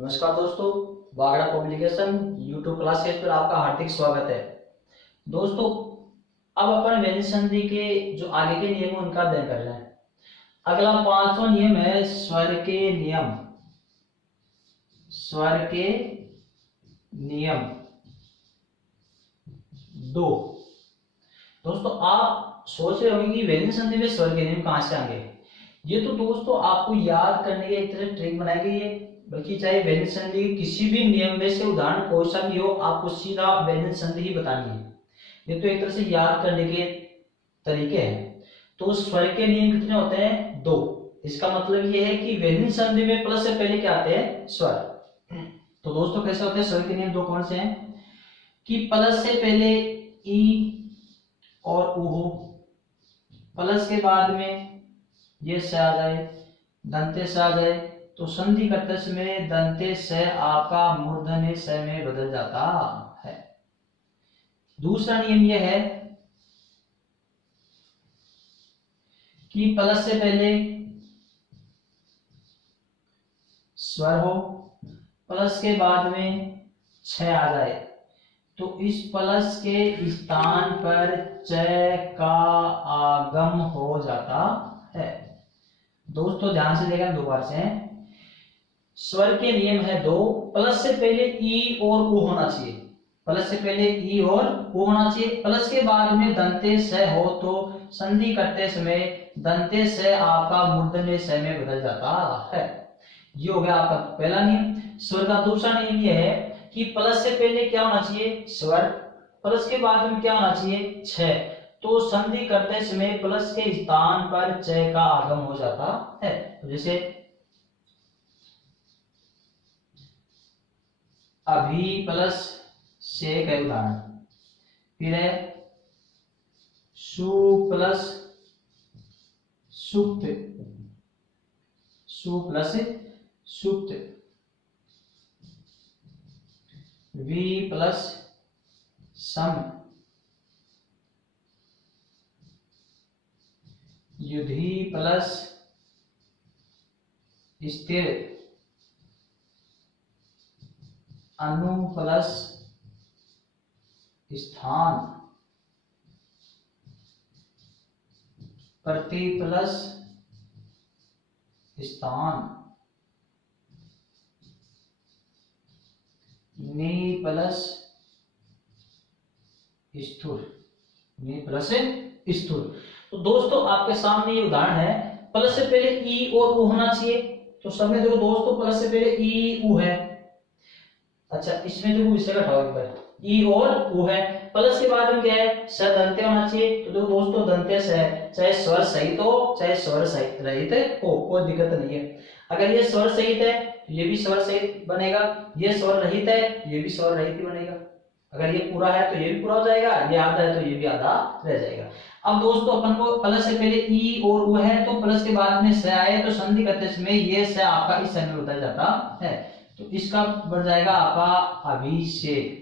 नमस्कार दोस्तों, वागड़ा publication YouTube classes पर आपका हार्दिक स्वागत है। दोस्तों, अब अपन व्यंजन संधि के जो आगे के नियम हैं उनका अध्ययन कर रहे हैं। अगला पांचवा नियम है स्वर के नियम। स्वर के नियम दो। दोस्तों, आप सोच रहे होंगे कि व्यंजन संधि में स्वर के नियम कहां से आएंगे। ये तो दोस्तों आपको याद करने की एक तरह ट्रिक बनाई गई है, बल्कि चाहे व्यंजन संधि किसी भी नियम में से उदाहरण कोई सा भी हो, आपको सीधा व्यंजन संधि ही बतानी है। ये तो एक तरह से याद करने के तरीके हैं। तो स्वर के नियम कितने होते हैं? दो। इसका मतलब ये है कि व्यंजन संधि में प्लस से पहले क्या आते हैं? स्वर। तो दोस्तों कैसे होते हैं स्वर के नियम? दो कौन से हैं कि प्लस से पहले ई और उ हो, प्लस के बाद में ये स आ जाए, दंते स आ जाए, तो संधि करते समय दंते से आपका मूर्धन्य स में बदल जाता है। दूसरा नियम यह है कि प्लस से पहले स्वर हो, प्लस के बाद में छ आ जाए, तो इस प्लस के स्थान पर च का आगम हो जाता है। दोस्तों ध्यान से देखा, दो बार से स्वर के नियम है दो। प्लस से पहले ई और उ होना चाहिए, प्लस से पहले ई और उ होना चाहिए। प्लस के बाद में दंते स हो तो संधि करते समय दंते स आपका मूर्धन्य स में बदल जाता है। ये हो गया आपका पहला नियम। स्वर का दूसरा नियम यह है कि प्लस से पहले क्या होना चाहिए? स्वर। प्लस के बाद में क्या होना चाहिए? छ। तो संधि करते समय प्लस के स्थान पर च का आगम हो जाता है। तो जैसे अभी प्लस से का उदाहरण, फिर है सु प्लस सुप्त, सु प्लस सुप्त, वी प्लस सम, युधि प्लस स्थिर, अनु प्लस स्थान, प्रति प्लस स्थान, नि प्लस स्थूल, नि प्लस स्थूल। तो दोस्तों आपके सामने ये उदाहरण है। प्लस से पहले ई और उ होना चाहिए, तो सब में देखो दोस्तों प्लस से पहले ई उ है। अच्छा, इसमें देखो विषय का उठाओ एक बार, ई और उ है, प्लस के बाद में क्या है? स दंते होना चाहिए। तो देखो दोस्तों दंते स है, चाहे स्वर सहित हो चाहे स्वर सहित रहित हो, कोई दिक्कत नहीं है। अगर ये स्वर सहित है तो ये भी स्वर सहित बनेगा, ये स्वर रहित है ये भी स्वर रहित ही बनेगा। अगर ये पूरा है तो ये भी पूरा हो जाएगा, ये आधा है तो ये भी आधा रह जाएगा। अब दोस्तों अपन को प्लस से पहले ई और उ है, तो प्लस के बाद में स आए तो संधि करते समय ये स आपका इस स में बदल जाता है, तो इसका बन जाएगा आपका अभिषेक,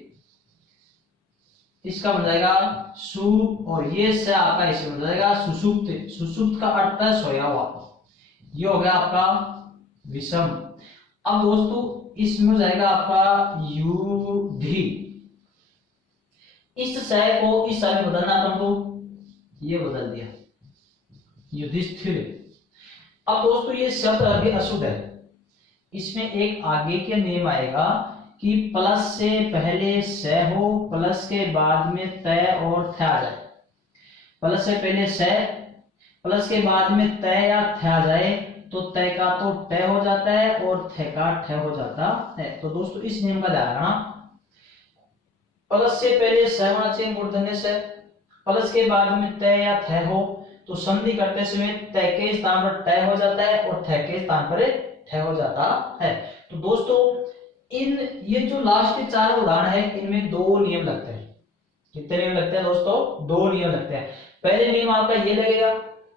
इसका बन जाएगा सु, और ये स आपका इसमें बन जाएगा सुषुप्त। सुषुप्त का अर्थ है सोया हुआ। ये हो गया आपका विषम। अब दोस्तों इसमें हो जाएगा आपका युधि। इस स को इस स में बदलना अपन को, ये बदल दिया युधिष्ठिर। अब दोस्तों ये शब्द अभी अशुद्ध है, इसमें एक आगे के नियम आएगा कि प्लस से पहले स हो, प्लस के बाद में तय और थ आ जाए। प्लस से पहले स, प्लस के बाद में तय या थ आ जाए, तो तय का तो ट हो जाता है और थ का ठ हो जाता है। तो दोस्तों इस नियम का ध्यान रखना, प्लस से पहले स होना चाहिए मूर्धन्य स, प्लस के बाद में तय या थ हो तो संधि करते समय तय के स्थान पर ट हो जाता है और थ के स्थान पर ठ हो जाता है। तो दोस्तों इन ये जो लास्ट के चार उदाहरण है इनमें दो नियम लगते हैं। कितने नियम लगते हैं दोस्तों? दो नियम लगते हैं। पहले नियम आपका ये लगेगा,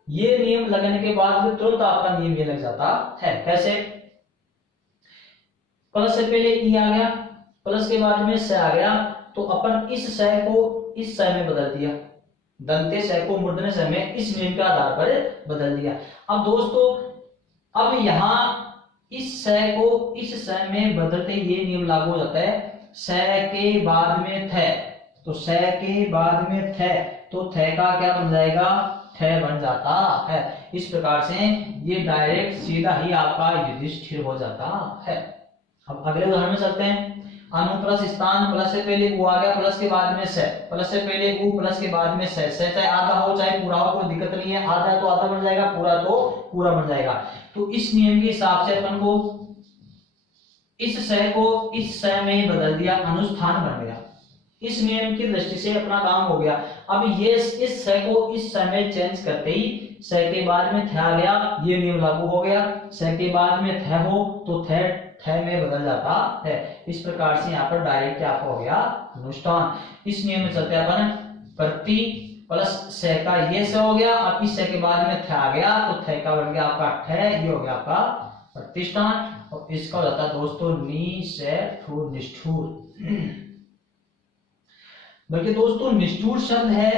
ये नियम लगने के बाद में तुरंत आपका नियम ये लग जाता है। कैसे? प्लस से पहले ई आ गया, प्लस के बाद में स आ गया, तो अपन इस स को इस स में बदल दिया, दंते स को मूर्धन्य स में इस नियम के आधार पर बदल दिया। अब दोस्तों अब यहां इस स को इस स में बदलते ये नियम लागू हो जाता है, स के बाद में थ, तो स के बाद में थ, तो थ का क्या बन जाएगा, ठ बन जाता है। इस प्रकार से ये डायरेक्ट सीधा ही आपका युधिष्ठिर हो जाता है। अब अगले उदाहरण में चलते हैं। अनुप्लस स्थान, प्लस से पहले उ आ गया, प्लस के बाद में स, प्लस से पहले उ, प्लस के बाद में स चाहे आधा हो चाहे पूरा हो, कोई दिक्कत नहीं है, आधा तो आधा बन जाएगा, पूरा तो पूरा बन जाएगा। तो इस नियम के हिसाब से अपन को इस स को इस स में ही बदल दिया, अनुस्थान बन गया। इस नियम की दृष्टि से अपना काम हो गया। अब ये इस स को इस स में चेंज करते ही स के बाद में थ आ गया, ये नियम लागू हो गया। स के बाद में थ हो तो थ में बदल जाता है। इस प्रकार से यहाँ पर डायरेक्ट क्या हो गया, अनुष्ठान। इस नियम में चलते अपन प्रति प्लस स का ये स हो गया, अब इस स के बाद में थ आ गया तो थ का बन गया आपका ठ, ये हो गया आपका प्रतिष्ठान। और इसका हो जाता है दोस्तों निष्ठुर, निष्ठुर। बल्कि दोस्तों निष्ठुर शब्द है,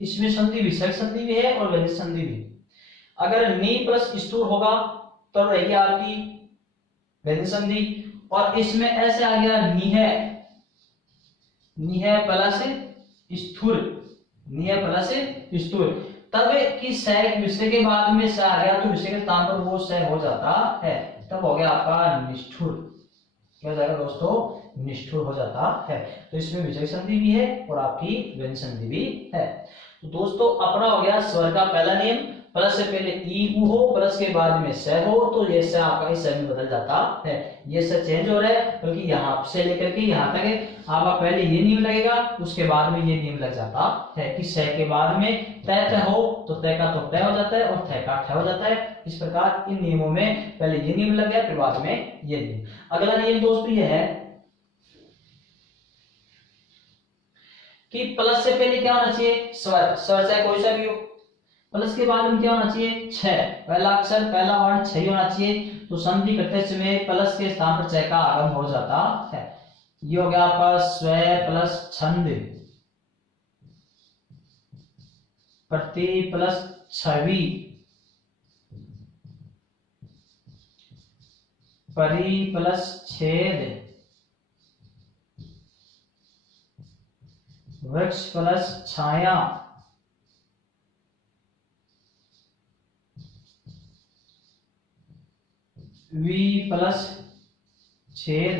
इसमें संधि विसर्ग संधि भी है और व्यंजक संधि भी। अगर नी प्लस स्थूर होगा तो रहेगी आपकी व्यंजक संधि, और इसमें ऐसे आ गया निह प्लस स्थूर, निह प्लस स्थूर, तब कि स विषय के बाद में स आ गया तो विषय के स्थान पर वो स हो जाता है, तब हो गया आपका निष्ठुर। क्या हो जाएगा दोस्तों, निष्ठुर हो जाता है। तो इसमें विषय संधि भी है और आपकी व्यंजक संधि भी है। तो दोस्तों अपना हो गया स्वर का पहला नियम, प्लस से पहले ई उ हो, प्लस के बाद में स हो, तो ये स आपका इस स में बदल जाता है। ये स चेंज हो रहा है, बल्कि यहाँ से लेकर के यहाँ तक है, आपका पहले ये नियम लगेगा, उसके बाद में ये नियम लग जाता है कि स के बाद में त हो तो त का तो त हो जाता है और थ का ठ हो जाता है। इस प्रकार इन नियमों में पहले ये नियम लग गया, फिर बाद में ये नियम। अगला नियम दोस्तों ये है कि प्लस से पहले क्या होना चाहिए, स्वर, स्वर चाहे कोई सा भी हो। प्लस के बाद में क्या होना चाहिए, छ, पहला अक्षर पहला वर्ण छ होना चाहिए। तो संधि करते समय प्लस के स्थान पर छ का आगम हो जाता है। ये हो गया आपका स्व प्लस छंद, प्रति प्लस छवि, परि प्लस छेद, वृक्ष प्लस छाया, वी प्लस छेद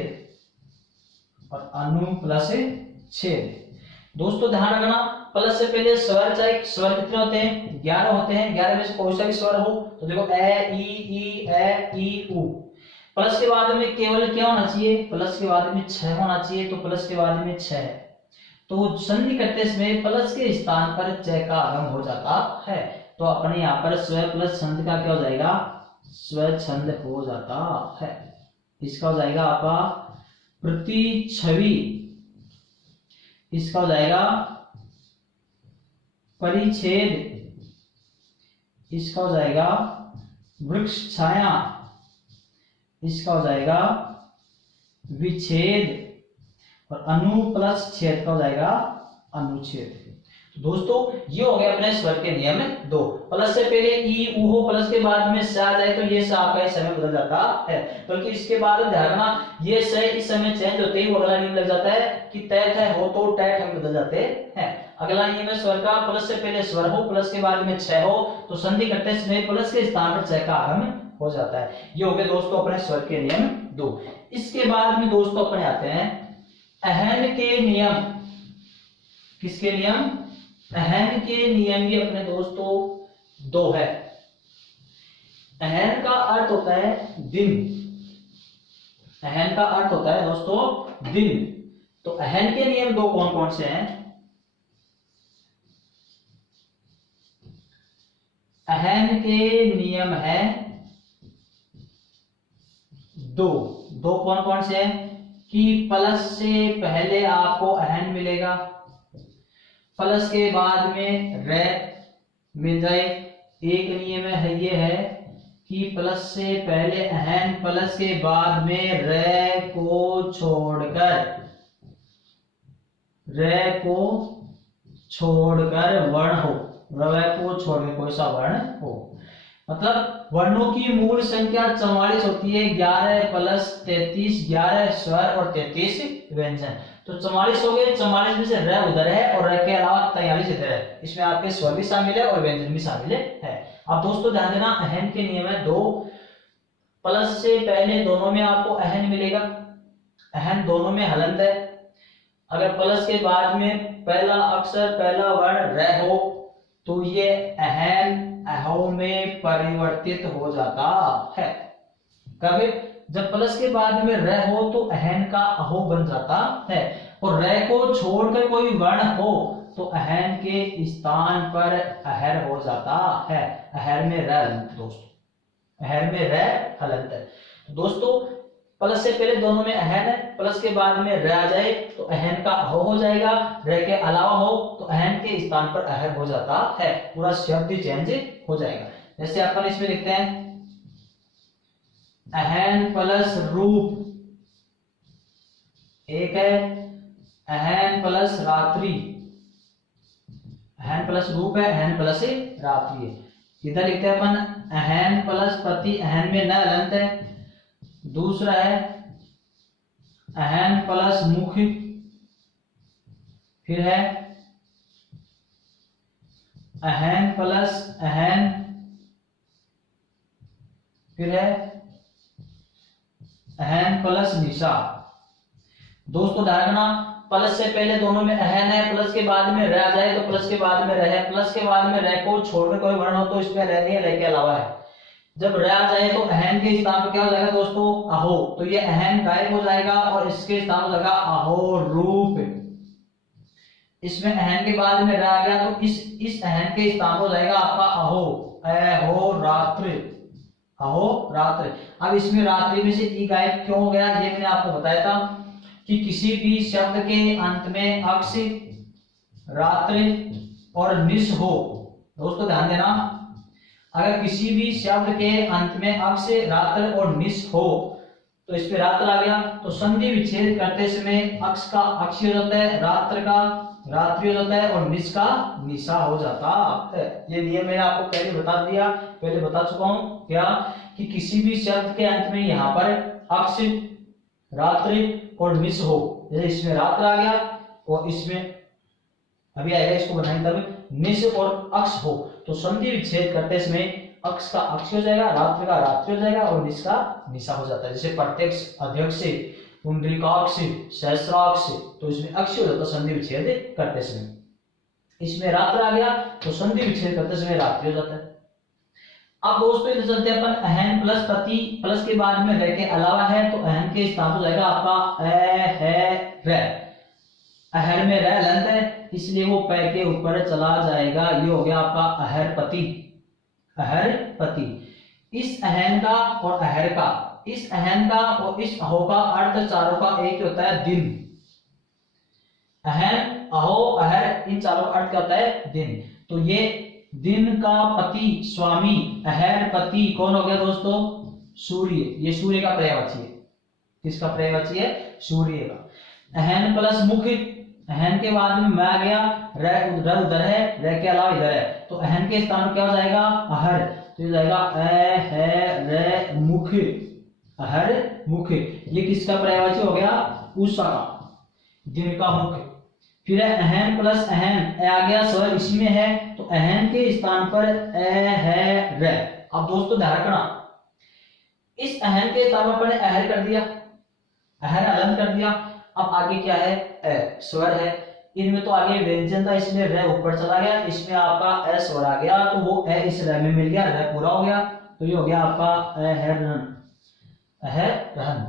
और अनु प्लस छेद। दोस्तों ध्यान रखना, प्लस से पहले स्वर, चाहे स्वर कितने होते हैं, 11 होते हैं। 11 में से कोई सा भी स्वर हो, तो देखो ए ई उ। प्लस के बाद में केवल क्या होना चाहिए, प्लस के बाद में छ होना चाहिए, तो प्लस के बाद में छ है। तो संधि करते समय प्लस के स्थान पर च का आगम हो जाता है। तो अपने यहाँ पर स्व प्लस छंद का क्या हो जाएगा, स्व छंद हो जाता है। इसका हो जाएगा आपका प्रति छवि, इसका हो जाएगा परिच्छेद, इसका हो जाएगा वृक्ष छाया, इसका हो जाएगा विच्छेद, और अनु प्लस छेद का हो जाएगा अनुच्छेद। तो दोस्तों ये हो गया अपने स्वर के नियम 2। प्लस से पहले ई उ हो, प्लस के बाद में स आ जाए तो ये स आपका इस समय बदल जाता है। बल्कि इसके बाद ध्यान रखना, ये स इस समय चेंज होते ही वो अगला नियम लग जाता है कि त हो तो ट बदल जाते हैं। अगला नियम है स्वर का, प्लस से पहले स्वर हो, प्लस के बाद में छ हो, तो संधि करते समय प्लस के स्थान पर छ का आगमन हो जाता है। ये हो गए दोस्तों अपने स्वर के नियम 2। इसके बाद में दोस्तों अपने आते हैं अहन के नियम। किसके नियम, अहन के नियम भी अपने दोस्तों 2 है। अहन का अर्थ होता है दिन, अहन का अर्थ होता है दोस्तों दिन। तो अहन के नियम 2 कौन कौन से हैं, अहन के नियम है 2। कौन कौन से हैं कि प्लस से पहले आपको अहन मिलेगा, प्लस के बाद में रे मिल जाए। एक नियम है ये है कि प्लस से पहले अहन, प्लस के बाद में रे को छोड़कर वर्ण हो, र को छोड़कर कोई सा वर्ण हो। मतलब वर्णों की मूल संख्या 44 होती है। 11 प्लस 33, 11 स्वर और 33 व्यंजन। तो 44 हो गए। 44 में से र उधर है और र के अलावा 43 इधर है। इसमें आपके स्वर भी शामिल है और व्यंजन भी शामिल है। अब दोस्तों ध्यान देना, अहन के नियम है। 2 प्लस से पहले दोनों में आपको अहन मिलेगा। अहन दोनों में हलंत है। अगर प्लस के बाद में पहला अक्षर पहला वर्ण र हो तो ये अहन अहो में परिवर्तित हो जाता है। कब? जब प्लस के बाद में र हो तो अहन का अहो बन जाता है, और र को छोड़कर कोई वर्ण हो तो अहन के स्थान पर अहर हो जाता है। अहर में र दोस्तों, अहर में र हलंत है। दोस्तों प्लस से पहले दोनों में अहन है, प्लस के बाद में र आ जाए तो अहन का अहो हो जाएगा, र के अलावा हो तो अहन के स्थान पर अहर हो जाता है। पूरा शब्द चेंज हो जाएगा। जैसे अपन इसमें लिखते हैं अहन प्लस रूप, एक है अहन प्लस रात्रि। अहन प्लस रूप है, अहन प्लस रात्रि है। इधर लिखते हैं अपन अहन प्लस पति, अहन में न हलंत है। दूसरा है अहन प्लस मुख, फिर है अहन प्लस अहन, फिर है अहन प्लस निशा। दोस्तों ध्यान रखना, प्लस से पहले दोनों में अहन है, प्लस के बाद में र आ जाए तो प्लस के बाद में रह है, प्लस के बाद में रह को छोड़कर कोई वर्ण हो तो इसमें रह नहीं है, रह के अलावा है। जब र आ जाए तो अहन के स्थान पर क्या हो जाएगा दोस्तों? अहो। तो ये अहन गायब हो जाएगा और इसके स्थान पर लगा अहो रूप। इसमें अहन के बाद में र आ गया तो इस अहन के स्थान हो जाएगा आपका अहो, अहो रात्रि, अहो रात्रि। अब इसमें रात्रि में से ई गायब क्यों हो गया, ये मैंने आपको बताया था कि किसी भी शब्द के अंत में अक्ष, रात्रि और निश हो। दोस्तों ध्यान देना, अगर किसी भी शब्द के अंत में अक्ष, रात्र और निश हो तो इसमें रात्र आ गया तो संधि विच्छेद करते समय अक्ष का अक्ष हो जाता है, रात्र का रात्रि हो जाता है और निश का निशा हो जाता है। ये नियम मैंने आपको पहले बता दिया, पहले बता चुका हूं क्या, कि किसी भी शब्द के अंत में यहाँ पर अक्ष, रात्रि और निश हो। जैसे इसमें रात्र आ गया और इसमें अभी आएगा, इसको बनाएंगे तब, निश और अक्ष हो तो संधि विच्छेद करते समय अक्ष का अक्ष हो जाएगा, रात्रि का रात्रि हो जाएगा और निश का निशा हो जाता है। जैसे प्रत्यक्ष, अध्यक्ष, पुंडरीकाक्ष, सहस्राक्ष, तो इसमें अक्ष हो जाता है संधि विच्छेद करते समय। इसमें रात्र आ गया तो संधि विच्छेद करते समय रात्रि हो जाता है। अब दोस्तों इधर चलते हैं अपन, अहन प्लस पति, प्लस के बाद में र के अलावा है तो अहन के स्थान हो जाएगा आपका र। अहर में र लंत है इसलिए वो पै के ऊपर चला जाएगा, ये हो गया आपका अहर पति, अहर पति। इस अहन का और अहर का, इस अहन का और इस अहो का अर्थ चारों का एक होता है दिन। अहन, अहो, अहर, इन चारों का अर्थ क्या होता है? दिन। तो ये दिन का पति स्वामी, अहर पति कौन हो गया दोस्तों? सूर्य। ये सूर्य का पर्यायवाची है। किसका पर्यायवाची है? सूर्य का। अहन प्लस मुख, अहन के बाद में मैं आ गया, र उधर है, र के अलावा इधर है तो अहन के स्थान पर क्या हो जाएगा? अहर। तो ये जाएगा र मुख, अहर मुख। ये किसका पर्यायवाची हो गया? उषा का, दिन का मुख। फिर है अहन प्लस अहन, आ गया स्वर इसी में है तो अहन के स्थान पर र। अब दोस्तों ध्यान रखना, इस अहन के स्थान पर अहर कर दिया, अहर अलंत कर दिया। अब आगे क्या है? स्वर है। इनमें तो आगे व्यंजन था इसलिए र ऊपर चला गया, इसमें आपका अ स्वर आ गया तो वो अ इस र में मिल गया, र पूरा हो गया तो ये हो गया आपका अहरन, अहरन।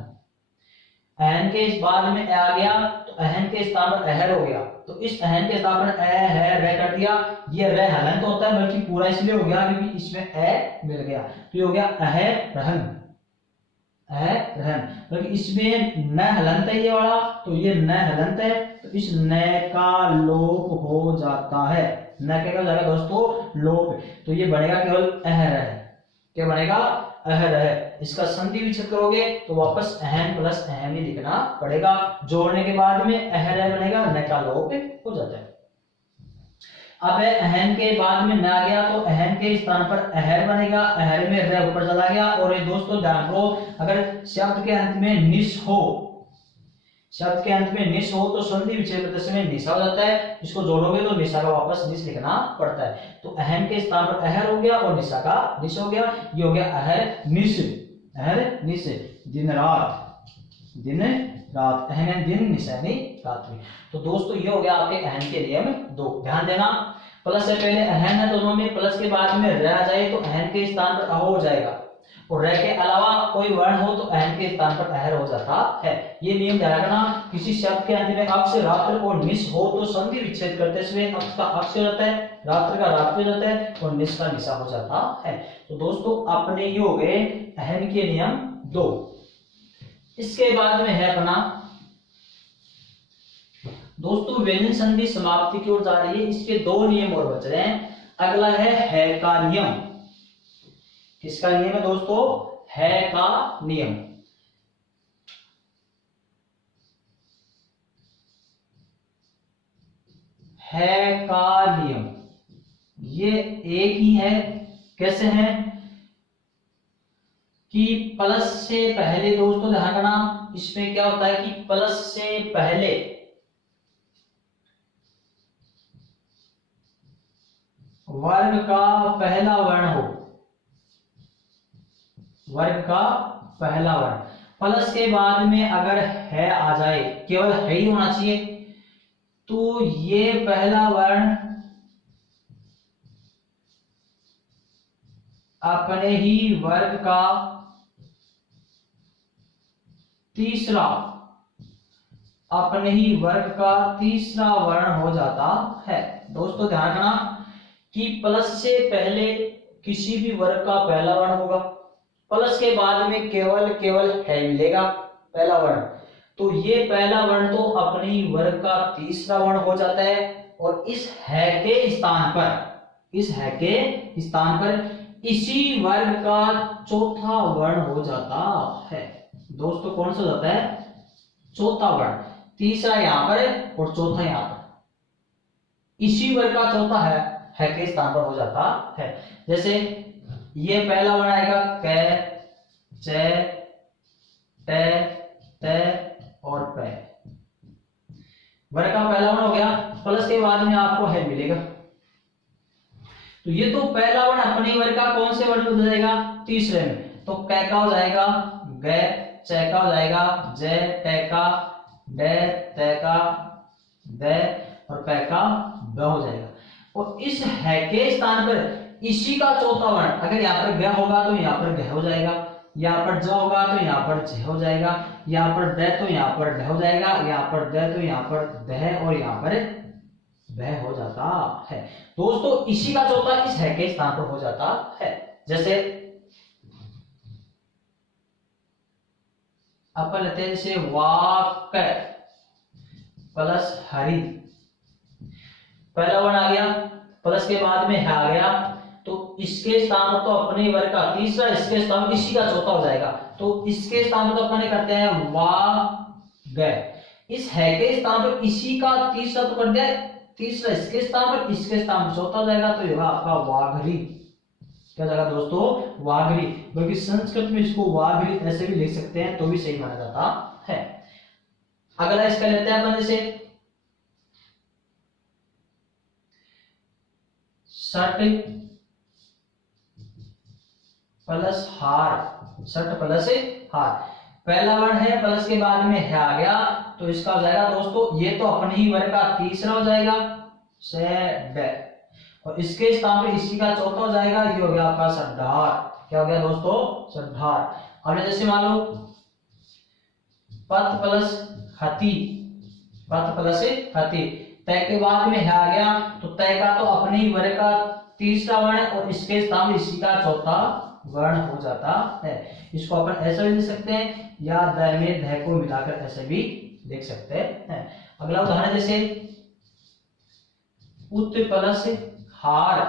अहन के इस बाद में आ गया तो अहन के स्थान पर अहर हो गया तो इस अहन के स्थान पर र कर दिया। ये र हलंत होता है बल्कि पूरा इसलिए हो गया क्योंकि इसमें अ मिल गया तो ये हो गया अहरन, अहरन। बल्कि इसमें न हलंत है ये वाला तो ये न हलंत है तो इस न का लोप हो जाता है। न क्या हो जाएगा दोस्तों? लोप। तो ये बनेगा केवल अहर है। क्या बनेगा? अहर है। इसका संधि विच्छेद करोगे तो वापस अहन प्लस अहन ही लिखना पड़ेगा। जोड़ने के बाद में अहर बनेगा, न का लोप हो जाता है। अब अहन के बाद में न आ गया तो अहन के स्थान पर अहर बनेगा, अहर में र ऊपर चला गया। और ये दोस्तों ध्यान रखो, अगर शब्द के अंत में निस हो, शब्द के अंत में निस हो तो संधि विच्छेद करते समय निशा हो जाता है, इसको जोड़ोगे तो निशा का वापस निस लिखना पड़ता है। तो अहन के स्थान पर अहर हो गया और निशा का निस हो गया, ये हो गया अहर निस, अहर निस, दिन रात, दिन रात, अहन दिन निशानी रात में। तो दोस्तों ये हो गया आपके अहन के नियम 2। ध्यान देना, प्लस से पहले अहन है दोनों में, प्लस के बाद में र आ जाए तो अहन के स्थान पर अहो हो जाएगा, और र के अलावा कोई वर्ण हो तो अहन के स्थान पर अहर हो जाता है। ये नियम ध्यान रखना, किसी शब्द के अंत में अक्ष, रात्र और निश हो तो संधि विच्छेद करते समय अक्ष का अक्ष हो जाता है, रात्र का रात्रि हो जाता है और निश का निशा हो जाता है। तो दोस्तों अपने ये हो गए अहन के नियम 2। इसके बाद में है अपना दोस्तों व्यंजन संधि समाप्ति की ओर जा रही है, इसके 2 नियम और बच रहे हैं। अगला है का नियम। किसका नियम है दोस्तों? है का नियम। है का नियम ये एक ही है। कैसे है कि प्लस से पहले दोस्तों ध्यान रखना, इसमें क्या होता है कि प्लस से पहले वर्ग का पहला वर्ण हो, वर्ग का पहला वर्ण, प्लस के बाद में अगर है आ जाए, केवल है ही होना चाहिए, तो ये पहला वर्ण अपने ही वर्ग का तीसरा, अपने ही वर्ग का तीसरा वर्ण हो जाता है। दोस्तों ध्यान रखना कि प्लस से पहले किसी भी वर्ग का पहला वर्ण होगा, प्लस के बाद में केवल है मिलेगा पहला वर्ण, तो ये पहला वर्ण तो अपने ही वर्ग का तीसरा वर्ण हो जाता है। और इस है के स्थान पर, इस है के स्थान पर इसी वर्ग का चौथा वर्ण हो जाता है। दोस्तों कौन सा हो जाता है? चौथा वर्ण, तीसरा यहां पर और चौथा यहां पर, इसी वर्ग का चौथा है के स्थान पर हो जाता है। जैसे ये पहला वर्ण आएगा क, च, ट, त और प, वर्ग का पहला वर्ण हो गया, प्लस के बाद में आपको है मिलेगा। तो ये तो पहला वर्ण अपने वर्ग का कौन से वर्ण हो जाएगा? तीसरे में। तो क का हो जाएगा ग, च का हो जाएगा ज, ट का ड, त का द और प का ब हो जाएगा। और इस है के स्थान पर इसी का चौथा वर्ण, अगर यहाँ पर ग होगा तो यहाँ पर घ हो जाएगा, यहाँ पर ज होगा तो यहाँ पर झ हो जाएगा, यहाँ पर द तो यहाँ पर ढ हो जाएगा, यहाँ पर द तो यहाँ पर दह और यहाँ पर वह हो जाता है। दोस्तों इसी का चौथा इस है के स्थान पर हो जाता है। जैसे अपन लेते हैं जैसे वाक प्लस हरि, पहला वर्ण आ गया, प्लस के बाद में है आ गया, तो इसके स्थान पर तो अपने वर्ग का तीसरा, इसके स्थान पर इसी का चौथा हो जाएगा। तो इसके स्थान पर तो अपन करते हैं वा ग, इस है के स्थान पर इसी का तीसरा तो कर दिया, तीसरा इसके स्थान पर, इसके स्थान पर चौथा हो जाएगा, तो ये होगा आपका वाघरी। क्या जाएगा दोस्तों? वाघरी। बल्कि संस्कृत में इसको वाघरी ऐसे भी लिख सकते हैं तो भी सही माना जाता है। अगला इसका लेते हैं अपन जैसे सट प्लस हार, सट प्लस हार, पहला वर्ण है, प्लस के बाद में है आ गया, तो इसका हो जाएगा दोस्तों ये तो अपने ही वर्ग का तीसरा हो जाएगा से ड, और इसके स्थान पर इसी का चौथा हो जाएगा, ये हो गया आपका सड्ढार। क्या हो गया दोस्तों? सड्ढार। अब जैसे मान लो पथ प्लस हति, पथ प्लस हति, तय के बाद में है आ गया, तो तय का तो अपने ही वर्ग का तीसरा वर्ण और इसके स्थान पर इसी का चौथा वर्ण हो जाता है। इसको अपन ऐसा भी लिख सकते हैं या द में ध को मिलाकर ऐसे भी देख सकते हैं। अगला उदाहरण जैसे उत प्लस हार,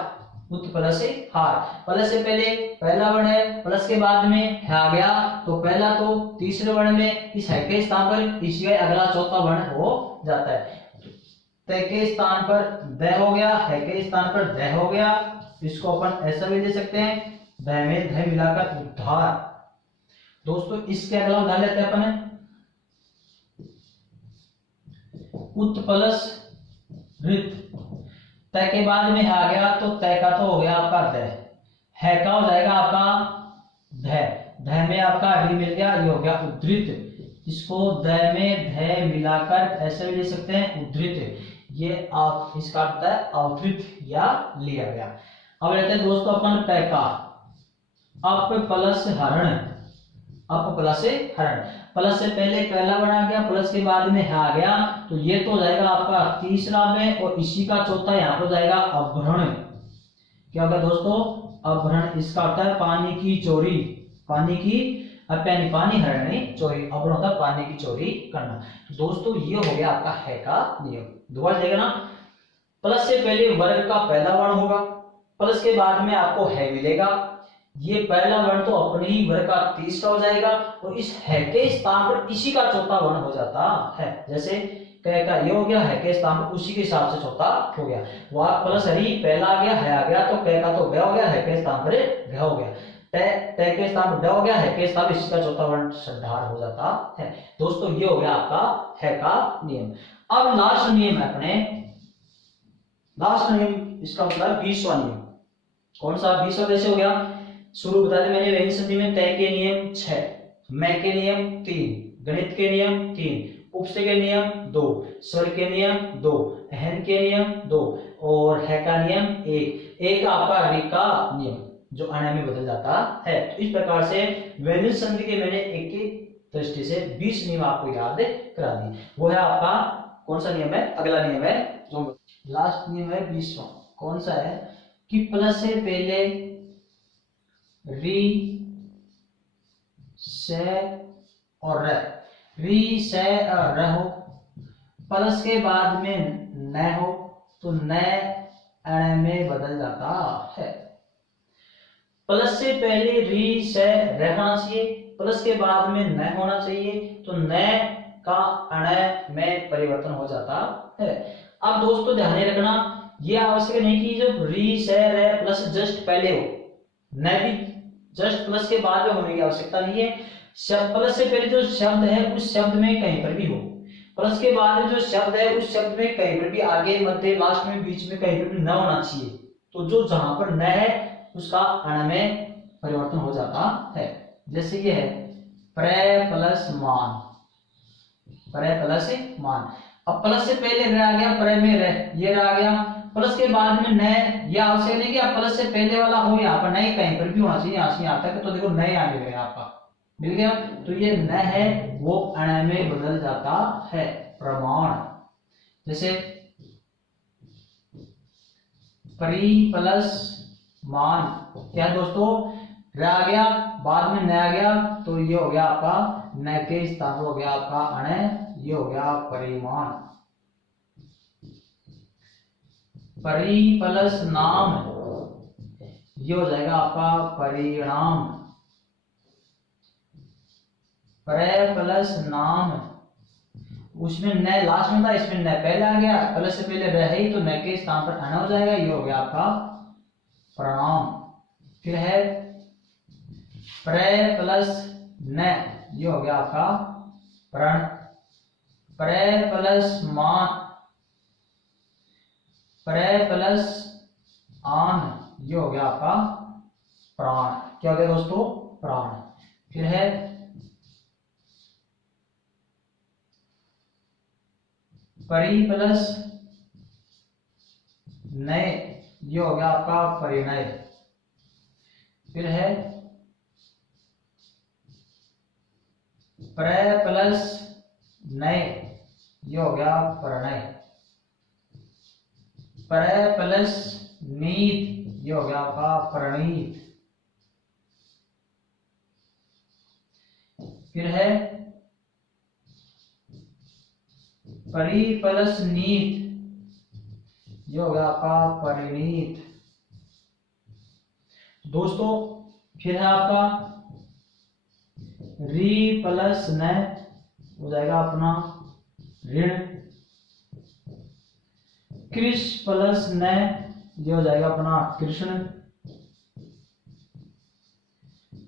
उत प्लस हार, प्लस से पहले पहला वर्ण है, प्लस के बाद में है आ गया, तो पहला तो तीसरे वर्ण में इस है के स्थान पर इसी का अगला चौथा वर्ण हो जाता है। तय के स्थान पर द हो गया, है के स्थान पर द हो गया। इसको अपन ऐसा भी दे सकते हैं, द में ध मिलाकर उद्धार। दोस्तों इसके अगला उदाहरण लेते हैं अपन, उत प्लस रित। तय के बाद में आ गया तो तय का तो हो गया आपका द, है का हो जाएगा आपका ध, ध में आपका री मिल गया, ये हो गया उद्धृत। इसको द में ध मिलाकर ऐसे भी ले सकते हैं उद्धृत, ये आप इसका अर्थ है अवधृत या लिया गया। अब लेते हैं दोस्तों अपन तय का, अप प्लस हरण, अप प्लस हरण। प्लस से पहले पहला वर्ण आ गया, प्लस के बाद में आ गया, तो ये तो जाएगा आपका तीसरा में, और इसी का चौथा यहाँ पर जाएगा अभ्रण। क्या होगा दोस्तों, अभ्रण। इसका अर्थ है पानी की चोरी, पानी की पानी हरण नहीं चोरी, अभ्रण होता है पानी की चोरी करना। तो दोस्तों ये हो गया आपका है का नियम। दोबारा जाएगा ना, प्लस से पहले वर्ग का पहला वर्ण होगा, प्लस के बाद में आपको है मिलेगा, ये पहला वर्ण तो अपने ही वर्ग का तीसरा हो जाएगा, और इस है के स्थान पर इसी का चौथा वर्ण हो जाता है। जैसे क का ये हो गया, है के स्थान पर उसी के हिसाब से चौथा हो गया। वह प्लस हरी पहला आ गया, है आ गया, तो क का तो ग हो गया, है के स्थान पर घ हो गया, तय के स्थान पर ड हो गया, है के स्थान पर इसी का चौथा वर्ण षड्ढार हो जाता है। दोस्तों ये हो गया आपका है का नियम। अब लास्ट नियम है अपने, लास्ट नियम इसका मतलब 20वां नियम। कौन सा 20वां कैसे हो गया, शुरू बता दें मैंने, व्यंजन संधि में तय के नियम 6, मैं के नियम 3, गणित के नियम 3, उपसर्ग के नियम 2, स्वर के नियम 2, हन के नियम 2, और है का नियम 1, एक आपका रि का नियम जो अण में बदल जाता है। तो इस प्रकार से व्यंजन संधि के मैंने एक एक दृष्टि से 20 नियम आपको याद करा दिए। वो है आपका कौन सा नियम है, अगला नियम है जो लास्ट नियम है 20वां। कौन सा है कि प्लस से पहले री से और र, री से और र हो, प्लस के बाद में न हो तो न अण में बदल जाता है। प्लस से पहले री से रहना चाहिए, प्लस के बाद में न होना चाहिए, तो न का अण में परिवर्तन हो जाता है। अब दोस्तों ध्यान रखना, यह आवश्यक नहीं कि जब री से रह प्लस जस्ट पहले हो, न भी जस्ट प्लस के बाद में होने की आवश्यकता नहीं है। शब्द प्लस से पहले जो शब्द है उस शब्द में कहीं पर भी हो, प्लस के बाद जो शब्द है उस शब्द में कहीं पर भी आगे मध्य लास्ट में बीच में कहीं पर भी न होना चाहिए। तो जो जहां पर न है उसका अण में परिवर्तन हो जाता है। जैसे ये है प्र प्लस मान, प्र प्लस मान। अब प्लस से पहले रह आ गया, प्र में रह ये रह आ गया, प्लस के बाद में न, यह आवश्यक नहीं कि आप प्लस से पहले वाला हो यहाँ पर, नहीं कहीं पर भी होना चाहिए, यहाँ से यहाँ तक। तो देखो नए आ गया आपका मिल गया, तो ये न है वो अण में बदल जाता है, प्रमाण। जैसे परी प्लस मान, क्या दोस्तों र आ गया बाद में न आ गया, तो ये हो गया आपका न के स्थान हो गया आपका अण, ये हो गया परिमाण। परि प्लस नाम, ये हो जाएगा आपका परिणाम। पर प्लस नाम, उसमें न लास्ट में था, इसमें न पहले आ गया, प्लस से पहले रह ही तो न के स्थान पर अण हो जाएगा, ये हो गया आपका प्रणाम। फिर है प्र प्लस न, ये हो गया आपका प्रण। प्र प्लस मान, प्र प्लस आन, ये हो गया आपका प्राण। क्या हो गया दोस्तों, प्राण। फिर है परि प्लस नए, ये हो गया आपका परिणय। फिर है प्र प्लस नए, ये हो गया प्रणय। प्र प्लस नीत, ये हो गया आपका प्रणीत। फिर है परि प्लस नीत, ये हो गया आपका परिणीत। दोस्तों फिर है आपका री प्लस न, हो जाएगा अपना ऋण। कृष प्लस न, ये हो जाएगा अपना कृष्ण।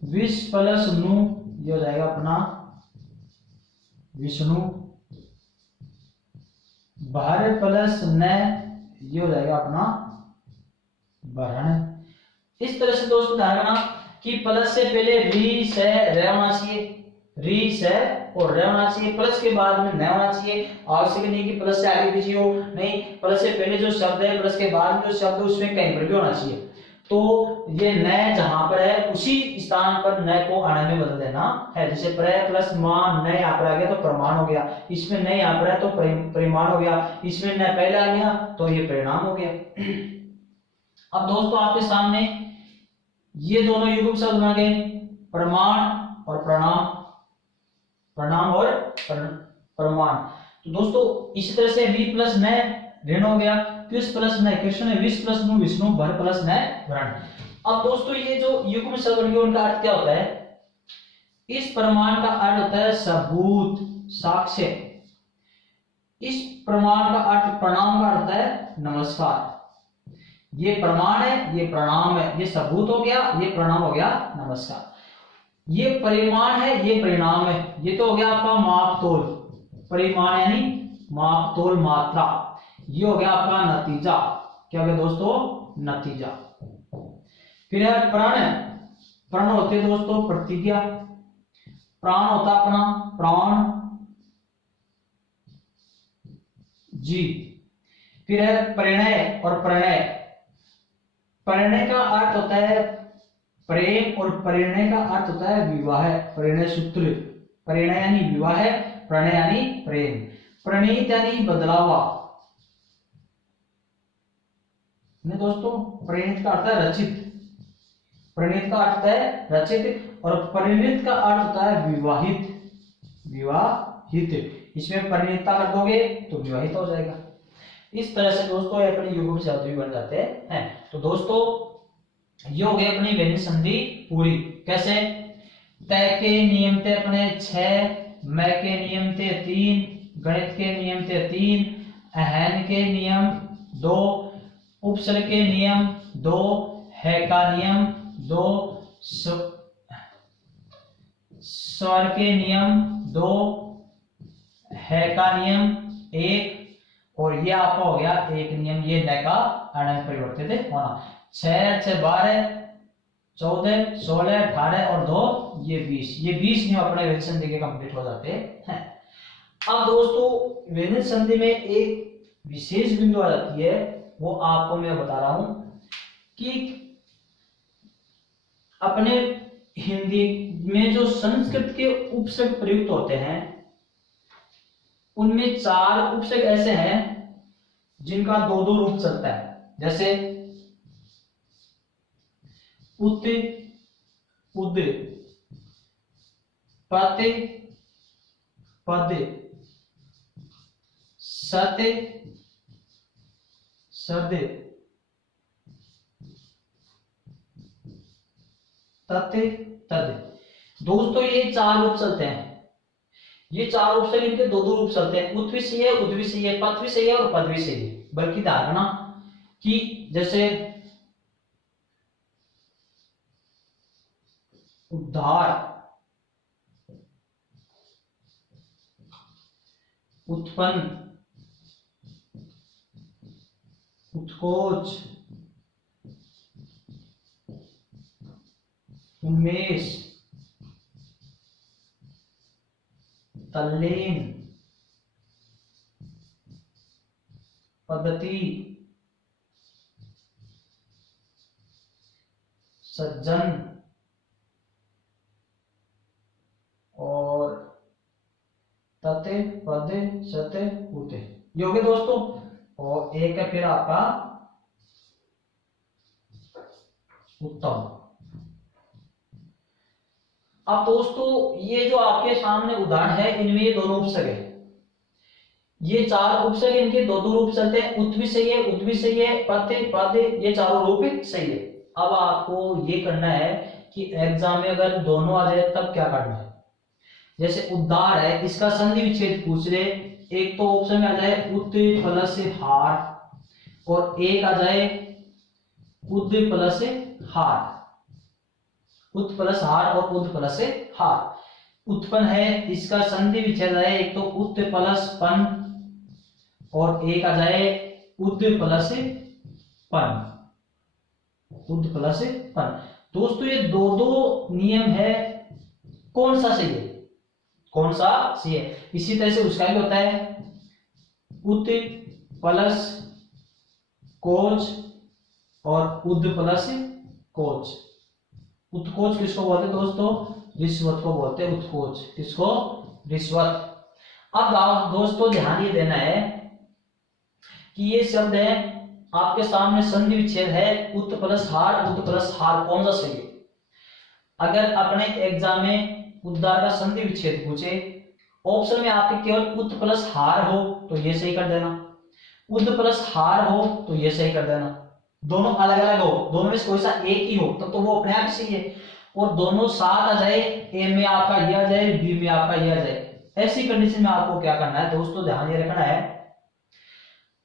विष प्लस नु, ये हो जाएगा अपना विष्णु। भर प्लस न, ये हो जाएगा अपना वरण। इस तरह से दोस्तों ध्यान रखना कि प्लस से पहले री से र होना चाहिए, री से और र होना चाहिए, प्लस के बाद में न होना चाहिए। आवश्यक नहीं कि प्लस से आगे पीछे हो, नहीं, प्लस से पहले जो शब्द है प्लस के बाद में जो शब्द है उसमें कहीं पर भी होना चाहिए। तो ये न जहां पर है उसी स्थान पर न को अण में बदल देना है। जैसे प्र प्लस मान न यहाँ पर आ गया तो प्रमाण हो गया, इसमें न यहाँ पर है तो परिमाण हो गया, इसमें न पहले आ गया तो ये परिणाम हो गया। अब दोस्तों आपके सामने ये दोनों युग्म शब्द बन गए, प्रमाण और प्रणाम, प्रणाम और प्रमाण। तो दोस्तों इसी तरह से वी प्लस न ऋण हो गया, कृष प्लस न कृष्ण, विष प्लस नु विष्णु, भर प्लस न वरण। अब दोस्तों ये जो युग्म शब्द बन गए उनका अर्थ क्या होता है? इस प्रमाण का अर्थ होता है सबूत, साक्ष्य। इस प्रमाण का अर्थ, प्रणाम का अर्थ है नमस्कार। ये प्रमाण है, ये प्रणाम है, ये सबूत हो गया, ये प्रणाम हो गया, नमस्कार। ये परिमाण है, ये परिणाम है, ये तो हो गया आपका माप तोल। परिमाण यानी माप तोल, मात्रा। ये हो गया आपका नतीजा। क्या हो गया दोस्तों? नतीजा। फिर है प्रण। प्रण होते दोस्तों प्रतिज्ञा। प्राण होता अपना प्राण जी। फिर है परिणय और प्रणय। परिणय का अर्थ होता है प्रेम और परिणय का अर्थ होता है विवाह। परिणय सूत्र। परिणय यानी विवाह, प्रणय यानी प्रेम। प्रणीत यानी बदला हुआ। नहीं दोस्तों, प्रणीत का अर्थ है रचित। प्रणीत का अर्थ है रचित और परिणीत का अर्थ होता है विवाहित। विवाहित, इसमें परिणीतता कर दोगे तो विवाहित हो जाएगा। इस तरह से दोस्तों अपने युग्म शब्द भी बन जाते हैं। तो दोस्तों ये हो गई अपनी व्यंजन संधि पूरी। कैसे? तय के नियम थे अपने 6, मैं के नियम थे 3, गणित के नियम थे 3, अहन के नियम 2, उपसर्ग के नियम 2, है का नियम 2, स्वर के नियम 2, है का नियम 1, और ये आपका हो गया एक नियम, ये न का अण में परिवर्तित होना। 6 6 12 14 16 18 और 2 ये 20। ये 20 नियम अपने व्यंजन संधि के कंप्लीट हो जाते हैं। अब दोस्तों व्यंजन संधि में एक विशेष बिंदु आ जाती है, वो आपको मैं बता रहा हूं कि अपने हिंदी में जो संस्कृत के उपसर्ग प्रयुक्त होते हैं उनमें 4 उपसर्ग ऐसे हैं जिनका 2-2 रूप चलता है। जैसे उत, उद, पत, पद, सत, सद, तत, तद। दोस्तों ये 4 रूप चलते हैं। ये 4 रूप से इनके 2-2 रूप चलते हैं। उत भी सही है, उद भी सही है, पद भी सही है और पद भी सही है। बल्कि ध्यान रखना कि जैसे उद्धार, उत्पन्न, उत्कोच, उन्मेष, तल्लीन, पद्धति, सज्जन और तते, पदे, सते, उते। ये हो गए दोस्तों। और एक है फिर आपका उत्तम। अब दोस्तों ये जो आपके सामने उदाहरण है इनमें ये दोनों उपसर्ग है। ये 4 उपसर्ग, इनके 2-2 रूप चलते हैं। उत भी सही है, उद भी सही है, पते, पद, ये चारों रूप सही है। अब आपको ये करना है कि एग्जाम में अगर दोनों आ जाए तब क्या करना है। जैसे उद्धार है, इसका संधि विच्छेद पूछ ले। एक तो ऑप्शन में आ जाए उत प्लस हार, और एक आ जाए उद प्लस हार, उत प्लस हार और उद प्लस हार। उत्पन्न है, इसका संधि विच्छेद है, एक तो उत प्लस पन और एक आ जाए उद प्लस पन, उद प्लस पन। दोस्तों ये दो दो नियम है, कौन सा सही है, कौन सा सही है। इसी तरह से उसका भी होता है उत प्लस कोच और उद प्लस कोच। उत्कोच किसको बोलते हैं दोस्तों, रिश्वत को बोलते हैं उत्कोच, किसको, रिश्वत। अब दोस्तों ध्यान ये देना है कि ये शब्द है आपके सामने संधि विच्छेद है, उत प्लस हार, उत प्लस हार, कौन सा सही है। अगर अपने एग्जाम में उद्गार का संधि विच्छेद पूछे, ऑप्शन में आपके केवल उत प्लस हार हो तो ये सही कर देना, उद प्लस हार हो तो ये सही कर देना। दोनों अलग अलग हो, दोनों में से कोई सा एक ही हो तब तो वो अपने आप सही है, और दोनों साथ आ जाए, ए में आपका ये आ जाए, बी में आपका ये आ जाए, ऐसी कंडीशन में आपको क्या करना है दोस्तों, ध्यान ये रखना है।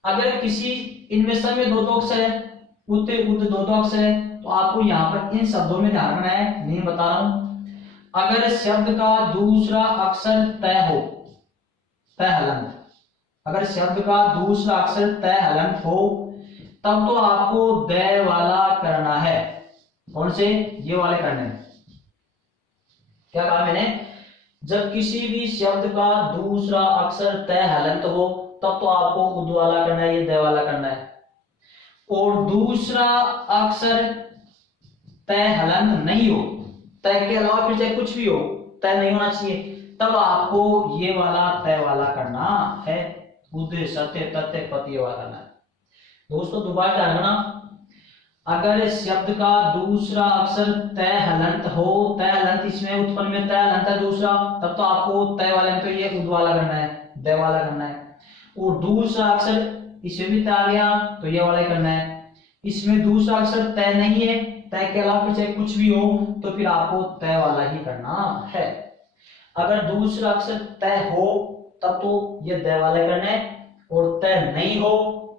अगर किसी इनमें सब में दो दो अक्षर है, उत उद दो दो अक्षर है, तो आपको यहाँ पर इन शब्दों में ध्यान रखना है, नहीं बता रहा हूं। अगर शब्द का दूसरा अक्षर तय हो, तय हलंत, अगर शब्द का दूसरा अक्षर तय हलंत हो तब तो आपको दय वाला करना है। कौन से, ये वाले करने हैं। क्या कहा मैंने, जब किसी भी शब्द का दूसरा अक्षर तय हलंत हो तब तो आपको उद वाला करना है, ये दय वाला करना है। और दूसरा अक्षर तय हलंत नहीं हो, तय के अलावा फिर चाहे कुछ भी हो, तय नहीं होना चाहिए, तब आपको ये वाला तय वाला करना है, उद सत्य तथ्य पद ये वाला करना है। दोस्तों दोबारा ध्यान रखना, अगर शब्द का दूसरा अक्षर तय हलंत हो, तय हलंत इसमें उत्पन्न में तय हलंत है दूसरा, तब तो आपको तय वाले में तो ये उद वाला करना है, दय वाला करना है। और दूसरा अक्षर इसमें भी तय आ गया तो ये वाला करना है। इसमें दूसरा अक्षर तय नहीं है, तय के अलावा चाहे कुछ भी हो तो फिर आपको तय वाला ही करना है। अगर दूसरा अक्षर तय हो तब तो ये दय वाले करना है, और तय नहीं हो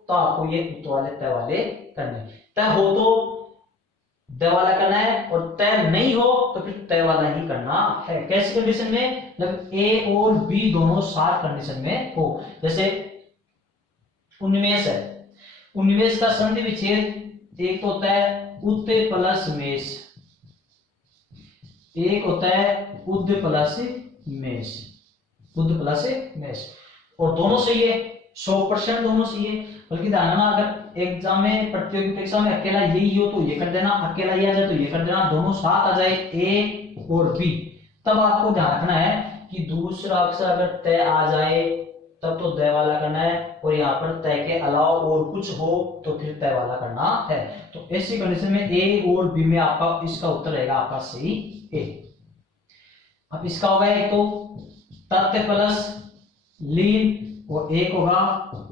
तो आपको ये उत वाले तय वाले करने। तय हो तो दय वाला करना है, और तय नहीं हो तो फिर तय वाला ही करना है। कैसी कंडीशन में, जब ए और बी दोनों साथ कंडीशन में हो। जैसे उन्मेष है, उन्मेष का संधि विच्छेद एक होता है उत प्लस मेष, एक होता है उद प्लस मेष, उद प्लस मेष, और दोनों सही है, 100% दोनों सही है। बल्कि ध्यान रखना, अगर एग्जाम में प्रतियोगी परीक्षा में अकेला यही हो तो ये कर देना, अकेला ये आ जाए तो ये कर देना, दोनों साथ आ जाए ए और बी, तब आपको ध्यान रखना है कि दूसरा अक्षर अगर तय आ जाए तब तो दय वाला करना है, और यहाँ पर तय के अलावा और कुछ हो तो फिर तय वाला करना है। तो ऐसी कंडीशन में ए और बी में आपका इसका उत्तर रहेगा आपका सही ए। अब इसका होगा एक तो तथ्य प्लस लीन, और एक होगा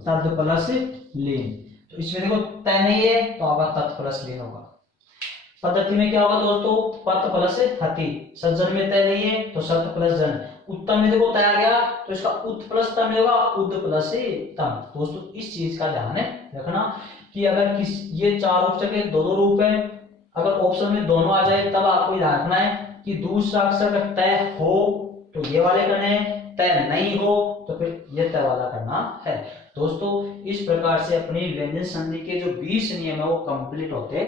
तद प्लस लीन। तो इसमें देखो तय नहीं है तो आपका तत् प्लस लीन होगा। पद्धति में क्या होगा दोस्तों, पत प्लस हति, सज्जन में तय नहीं है तो सत प्लस जन, उत्तम में देखो तय आ गया तो इसका उत प्लस तम होगा, उद प्लस तम। दोस्तों इस चीज का ध्यान रखना कि अगर ये चार ऑप्शन के दो दो रूप है, अगर ऑप्शन में दोनों आ जाए तब आपको ध्यान रखना है कि दूसरा अक्षर अगर तय हो तो ये वाले करने हैं, तय नहीं हो तो फिर ये तय वाला करना है। दोस्तों इस प्रकार से अपनी व्यंजन संधि के जो 20 नियम है वो कंप्लीट होते हैं।